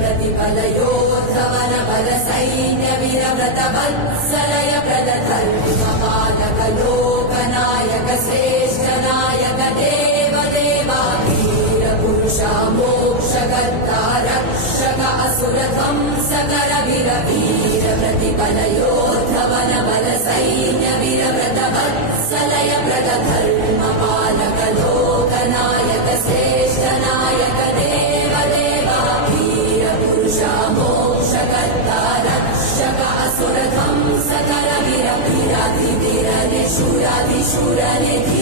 प्रतिफलयोद्धवन बल सैन्य वीरव्रत वत्सलय प्रदधर्म पालक लोकनायक श्रेष्ठ नायक देव देवा वीर पुरुषा मोक्षकर्ता रक्षक असुर ध्वंसकर वीर वीर प्रतिफलयोद्धवन बल सैन्य वीरव्रत वत्सलय प्रदधर्म पालक लोकनायक श्रेष्ठ नायक देव देवा वीर पुरुषा मोक्षकर्ता रक्षक असुर ध्वंसकर वीर वीराधिवीर निशूराधिशूर निधि